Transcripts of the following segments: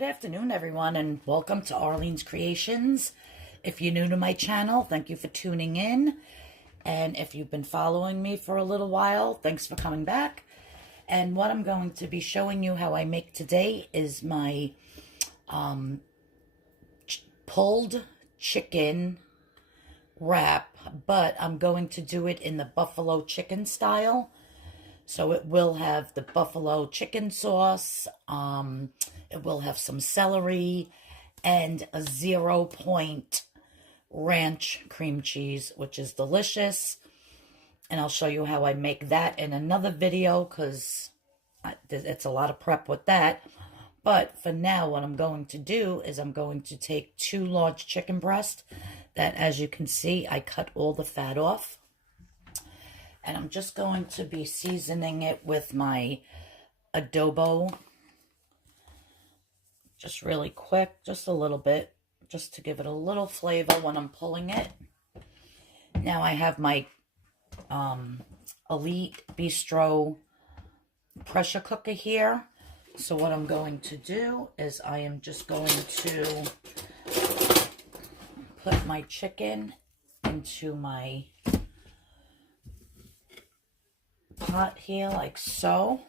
Good afternoon, everyone, and welcome to Arlene's Creations. If you're new to my channel, thank you for tuning in. And if you've been following me for a little while, thanks for coming back. And what I'm going to be showing you how I make today is my pulled chicken wrap, but I'm going to do it in the buffalo chicken style. So it will have the buffalo chicken sauce, it will have some celery, and a 0-point ranch cream cheese, which is delicious. And I'll show you how I make that in another video, because it's a lot of prep with that. But for now, what I'm going to do is I'm going to take 2 large chicken breasts that, as you can see, I cut all the fat off. And I'm just going to be seasoning it with my adobo. Just really quick, just a little bit, just to give it a little flavor when I'm pulling it. Now I have my Elite Bistro pressure cooker here. So what I'm going to do is I am just going to put my chicken into my pot here, like so.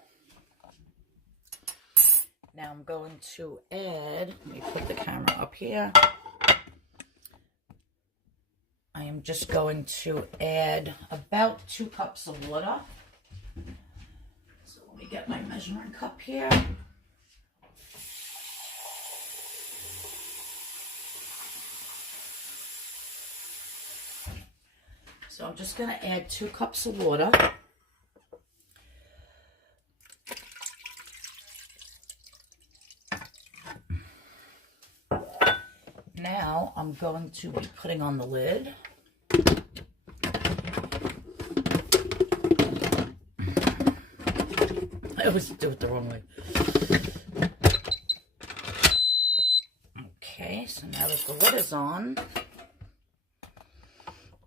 Now I'm going to add, let me put the camera up here. I am just going to add about 2 cups of water. So let me get my measuring cup here. So I'm just going to add 2 cups of water. Now I'm going to be putting on the lid. I always do it the wrong way. Okay, so now that the lid is on,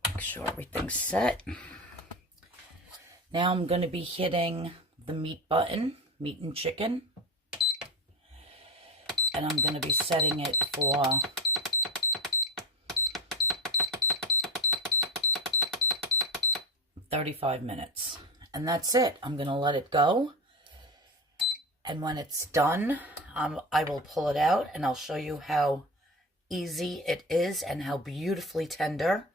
make sure everything's set. Now I'm going to be hitting the meat button, meat and chicken. And I'm going to be setting it for 35 minutes. And that's it. I'm going to let it go. And when it's done, I will pull it out and I'll show you how easy it is and how beautifully tender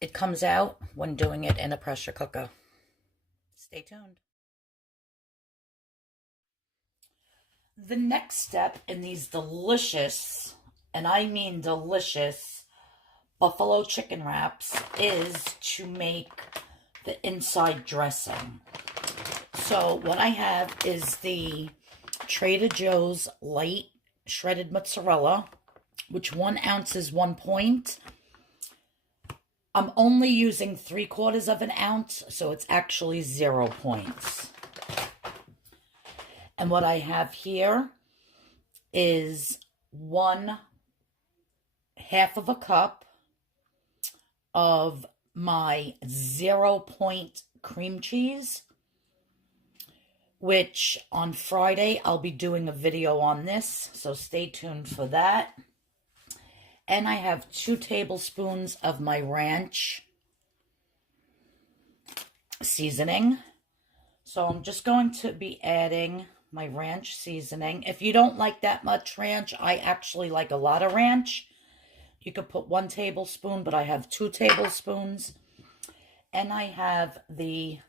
it comes out when doing it in a pressure cooker. Stay tuned. The next step in these delicious, and I mean delicious, buffalo chicken wraps is to make the inside dressing. So what I have is the Trader Joe's Lite shredded mozzarella, which 1 ounce is 1 point. I'm only using 3/4 of an ounce, so it's actually 0 points. And what I have here is 1/2 of a cup of my 0-point cream cheese, which on Friday I'll be doing a video on this, so stay tuned for that. And I have 2 tablespoons of my ranch seasoning. So I'm just going to be adding my ranch seasoning. If you don't like that much ranch, I actually like a lot of ranch. You could put 1 tablespoon, but I have 2 tablespoons. And I have the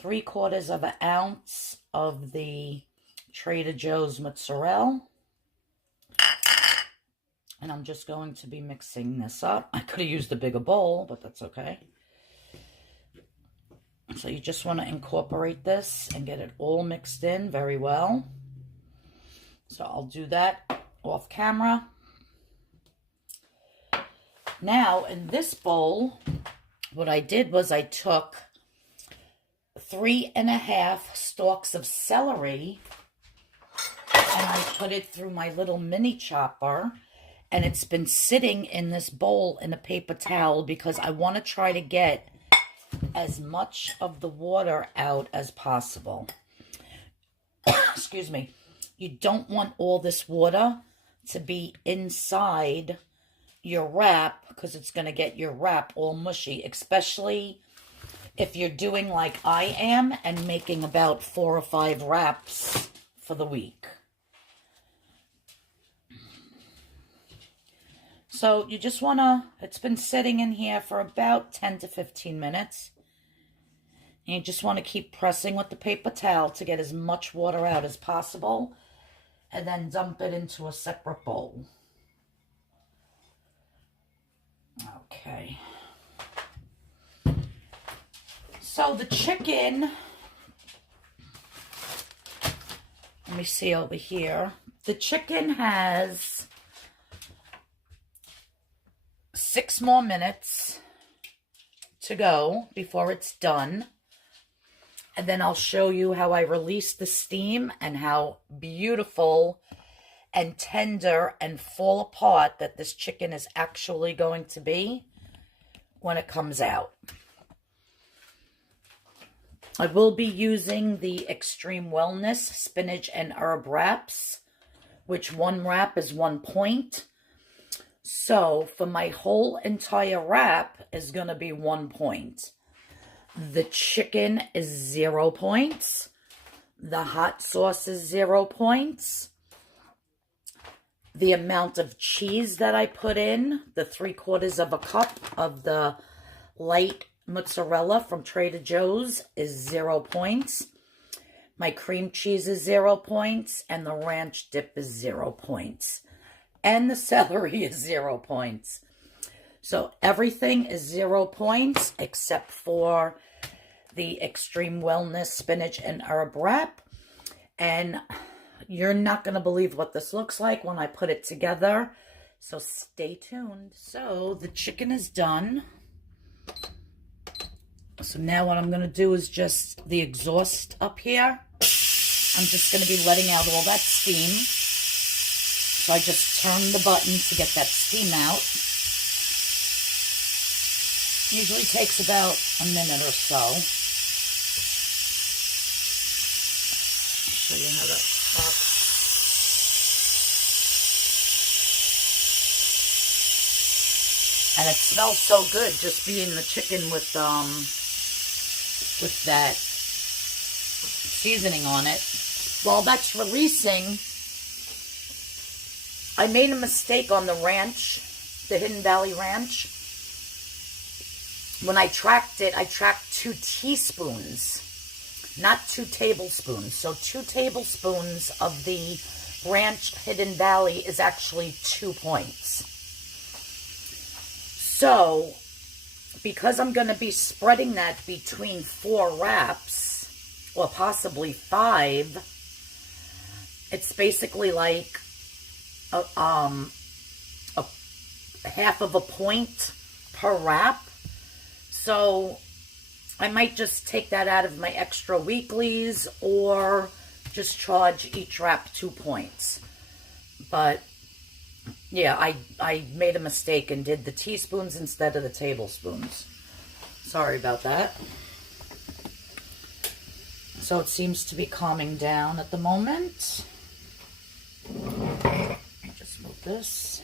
3/4 of an ounce of the Trader Joe's mozzarella. And I'm just going to be mixing this up. I could have used a bigger bowl, but that's okay. So you just want to incorporate this and get it all mixed in very well. So I'll do that off camera. Now, in this bowl, what I did was I took 3½ stalks of celery and I put it through my little mini chopper, and it's been sitting in this bowl in a paper towel because I want to try to get as much of the water out as possible. Excuse me. you don't want all this water to be inside your wrap because it's going to get your wrap all mushy, especially if you're doing like I am and making about 4 or 5 wraps for the week. So you just want to, it's been sitting in here for about 10 to 15 minutes. And you just want to keep pressing with the paper towel to get as much water out as possible. And then dump it into a separate bowl. Okay. So the chicken, let me see over here. The chicken has 6 more minutes to go before it's done. And then I'll show you how I release the steam and how beautiful and tender and fall apart that this chicken is actually going to be when it comes out. I will be using the Extreme Wellness spinach and herb wraps, which one wrap is 1 point. So for my whole entire wrap is going to be 1 point. The chicken is 0 points. The hot sauce is 0 points. The amount of cheese that I put in, the 3/4 of a cup of the Lite Mozzaralla from Trader Joe's is 0 points. My cream cheese is 0 points. And the ranch dip is 0 points. And the celery is 0 points. So everything is 0 points except for the Extreme Wellness spinach and herb wrap. And you're not going to believe what this looks like when I put it together. So stay tuned. So the chicken is done. So now what I'm going to do is just the exhaust up here. I'm just going to be letting out all that steam. So I just turn the button to get that steam out. Usually takes about a minute or so. Show you how that pops. And it smells so good just being the chicken with that seasoning on it. While that's releasing, I made a mistake on the ranch, the Hidden Valley Ranch. When I tracked it, I tracked 2 teaspoons, not 2 tablespoons. So 2 tablespoons of the ranch Hidden Valley is actually 2 points. So, because I'm going to be spreading that between 4 wraps, or possibly 5, it's basically like a half of a point per wrap. So I might just take that out of my extra weeklies or just charge each wrap 2 points. But yeah, I made a mistake and did the teaspoons instead of the tablespoons. Sorry about that. So it seems to be calming down at the moment. Just move this.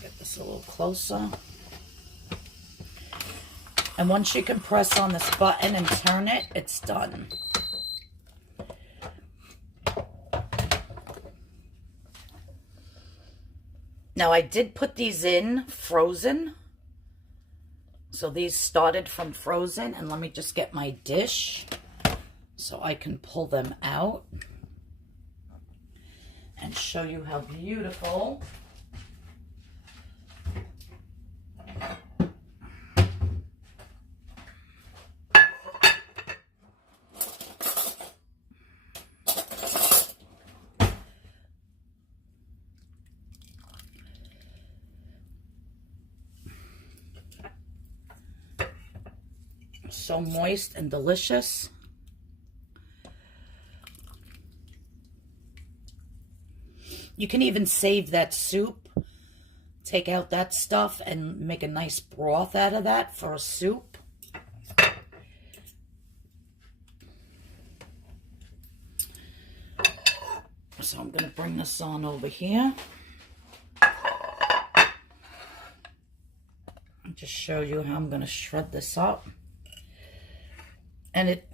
Get this a little closer. And once you can press on this button and turn it, it's done. Now, I did put these in frozen. So these started from frozen. And let me just get my dish so I can pull them out and show you how beautiful. So moist and delicious. You can even save that soup, take out that stuff and make a nice broth out of that for a soup. going to bring this on over here. I'll just show you how I'm going to shred this up. And it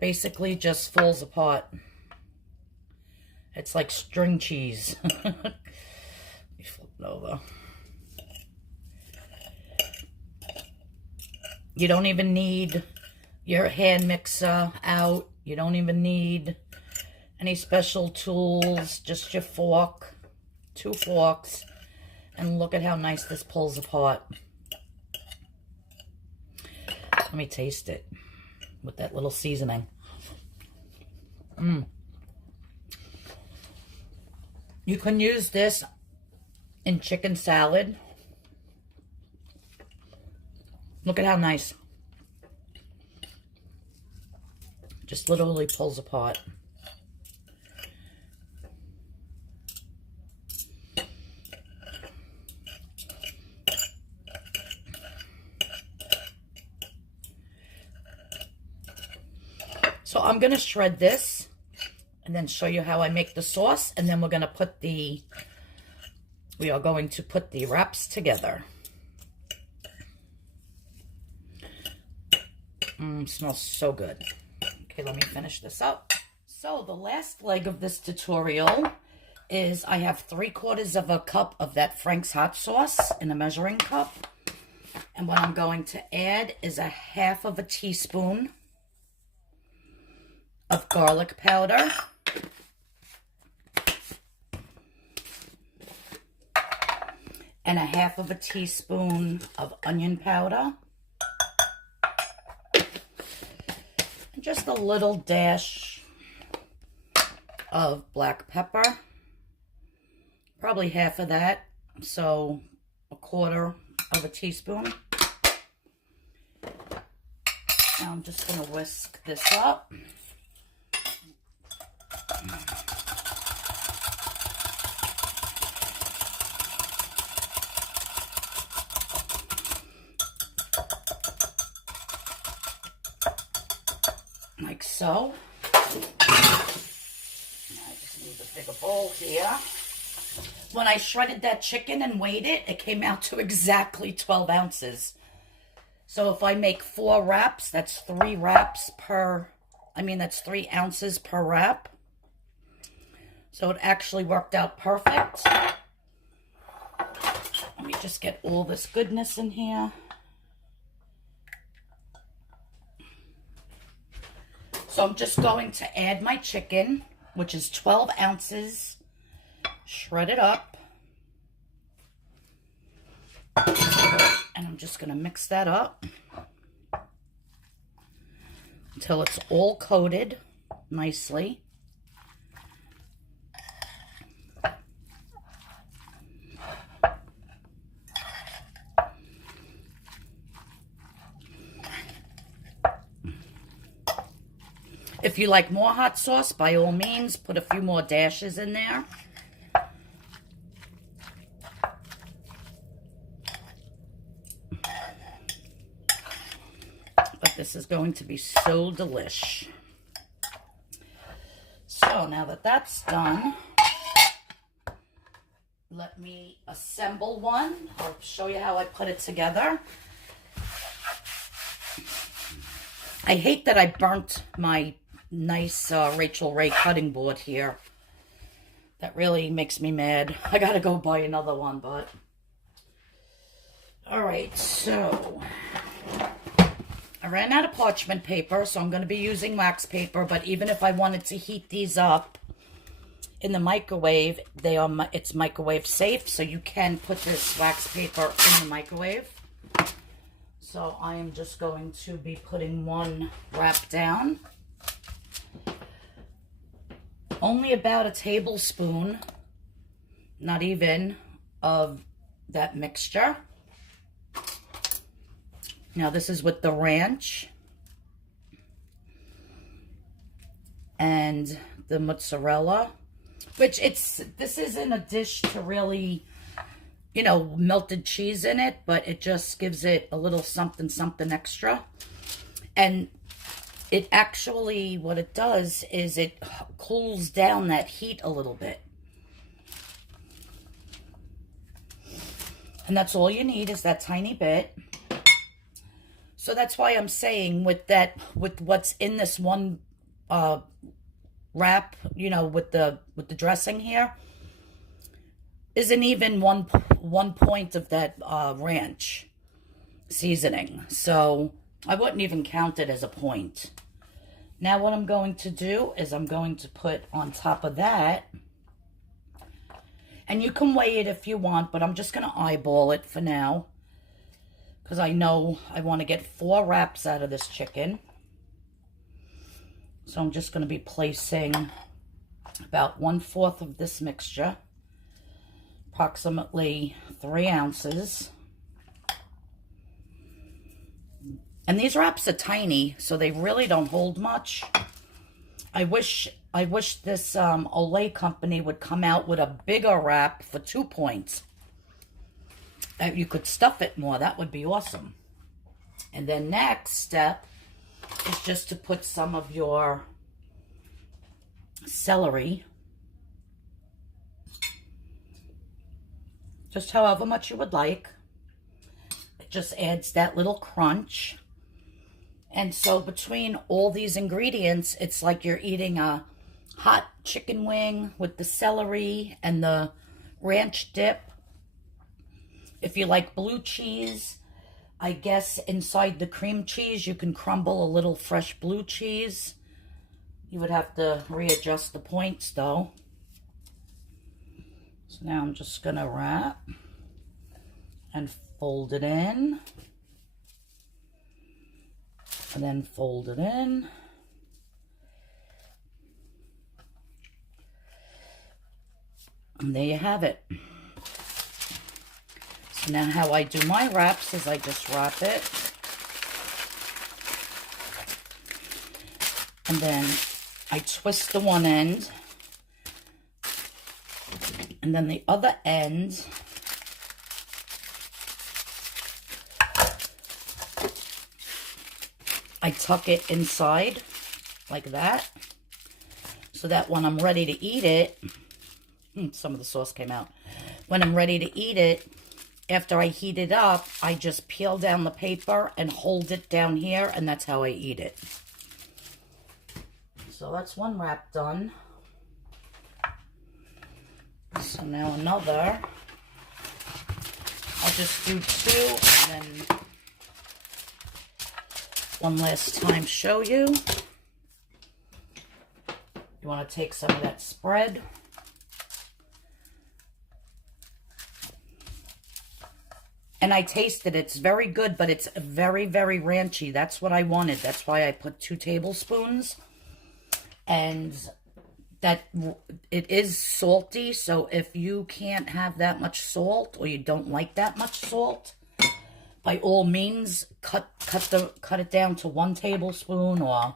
basically just falls apart. It's like string cheese. Let me flip it over. You don't even need your hand mixer out. You don't even need any special tools. Just your fork, 2 forks. And look at how nice this pulls apart. Let me taste it with that little seasoning. You can use this in chicken salad. Look at how nice. Just literally pulls apart. So I'm going to shred this and then show you how I make the sauce. And then we are going to put the wraps together. Smells so good. Okay, let me finish this up. So the last leg of this tutorial is I have 3/4 of a cup of that Frank's hot sauce in a measuring cup. And what I'm going to add is a 1/2 teaspoon of garlic powder. And a 1/2 teaspoon of onion powder. And just a little dash of black pepper. Probably half of that, so 1/4 teaspoon. Now I'm just going to whisk this up. Like so. I just need a bigger bowl here. When I shredded that chicken and weighed it, it came out to exactly 12 ounces. So if I make 4 wraps, that's 3 wraps per, that's 3 ounces per wrap. So it actually worked out perfect. Let me just get all this goodness in here. So I'm just going to add my chicken, which is 12 ounces, shredded up. And I'm just going to mix that up until it's all coated nicely. If you like more hot sauce, by all means, put a few more dashes in there. But this is going to be so delish. So now that that's done, let me assemble one. I'll show you how I put it together. I hate that I burnt my nice Rachel Ray cutting board here. That really makes me mad. I gotta go buy another one, but... Alright, so... I ran out of parchment paper, so I'm going to be using wax paper, but even if I wanted to heat these up in the microwave, it's microwave safe, so you can put this wax paper in the microwave. So I am just going to be putting one wrap down. Only about a tablespoon, not even, of that mixture. Now this is with the ranch and the mozzarella, which this isn't a dish to really, melted cheese in it, but it just gives it a little something, something extra. And it actually, what it does is it cools down that heat a little bit. And that's all you need is that tiny bit. So that's why I'm saying with what's in this one wrap, you know, with the dressing here, isn't even one point of that ranch seasoning. So I wouldn't even count it as a point. Now what I'm going to do is I'm going to put on top of that, and you can weigh it if you want, but I'm just going to eyeball it for now, because I know I want to get 4 wraps out of this chicken. So I'm just going to be placing about 1/4 of this mixture, approximately 3 ounces. And these wraps are tiny, so they really don't hold much. I wish this Olay company would come out with a bigger wrap for 2 points. You could stuff it more. That would be awesome. And then next step is just to put some of your celery, just however much you would like. It just adds that little crunch. And so between all these ingredients, it's like you're eating a hot chicken wing with the celery and the ranch dip. If you like blue cheese, I guess inside the cream cheese, you can crumble a little fresh blue cheese. You would have to readjust the points though. So now I'm just gonna wrap and fold it in. And then fold it in. And there you have it. So now how I do my wraps is I just wrap it. And then I twist the one end. And then the other end, I tuck it inside like that, so that when I'm ready to eat it, some of the sauce came out. When I'm ready to eat it, after I heat it up, I just peel down the paper and hold it down here, and that's how I eat it. So that's one wrap done. So now another. I'll just do 2 and then one last time show you. You want to take some of that spread. And I tasted it. It's very good, but it's very, very ranchy. That's what I wanted. That's why I put 2 tablespoons. And that it is salty, so if you can't have that much salt or you don't like that much salt, by all means, cut it down to 1 tablespoon or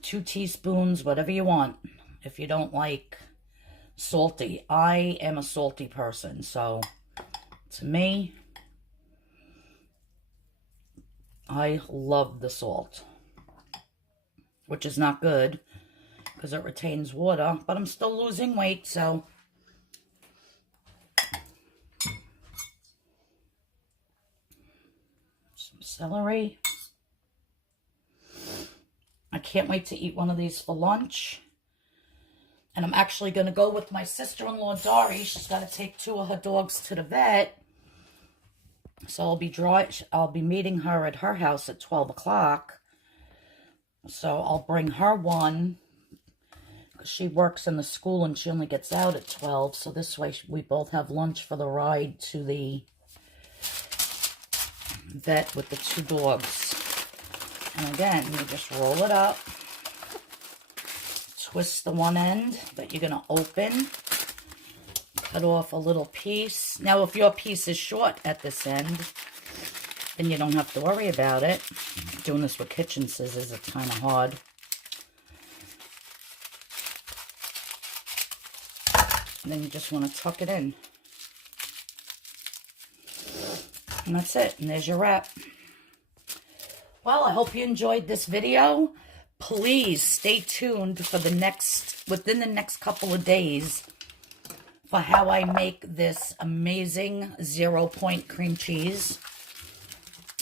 2 teaspoons, whatever you want. If you don't like salty, I am a salty person, so to me, I love the salt, which is not good because it retains water, but I'm still losing weight, so celery. I can't wait to eat one of these for lunch. And I'm actually going to go with my sister-in-law, Dory. She's got to take 2 of her dogs to the vet. So I'll be meeting her at her house at 12 o'clock. So I'll bring her one. Because she works in the school and she only gets out at 12. So this way we both have lunch for the ride to the vet with the 2 dogs. And again, you just roll it up, twist the one end that you're going to open, cut off a little piece. Now, if your piece is short at this end, then you don't have to worry about it. Doing this with kitchen scissors, it's kind of hard. And then you just want to tuck it in. And that's it. And there's your wrap. Well, I hope you enjoyed this video. Please stay tuned for within the next couple of days for how I make this amazing 0-point cream cheese.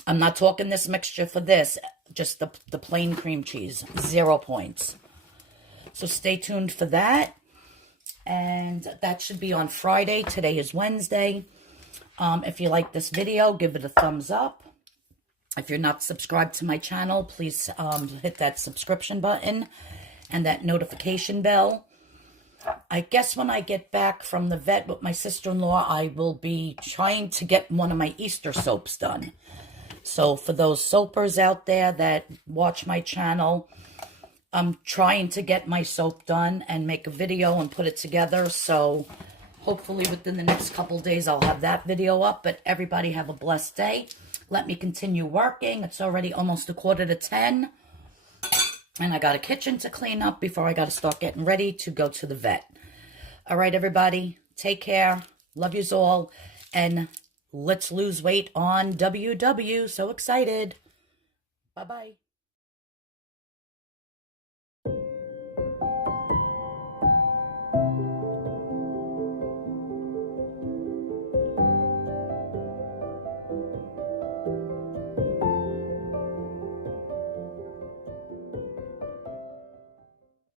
I'm not talking this mixture for this, just the plain cream cheese, 0 points. So stay tuned for that. And that should be on Friday. Today is Wednesday. If you like this video, give it a thumbs up. If you're not subscribed to my channel, please hit that subscription button and that notification bell. I guess when I get back from the vet with my sister-in-law, I will be trying to get one of my Easter soaps done. So for those soapers out there that watch my channel, I'm trying to get my soap done and make a video and put it together. So hopefully within the next couple days, I'll have that video up. But everybody have a blessed day. Let me continue working. It's already almost 9:45. And I got a kitchen to clean up before I got to start getting ready to go to the vet. All right, everybody. Take care. Love yous all. And let's lose weight on WW. So excited. Bye-bye.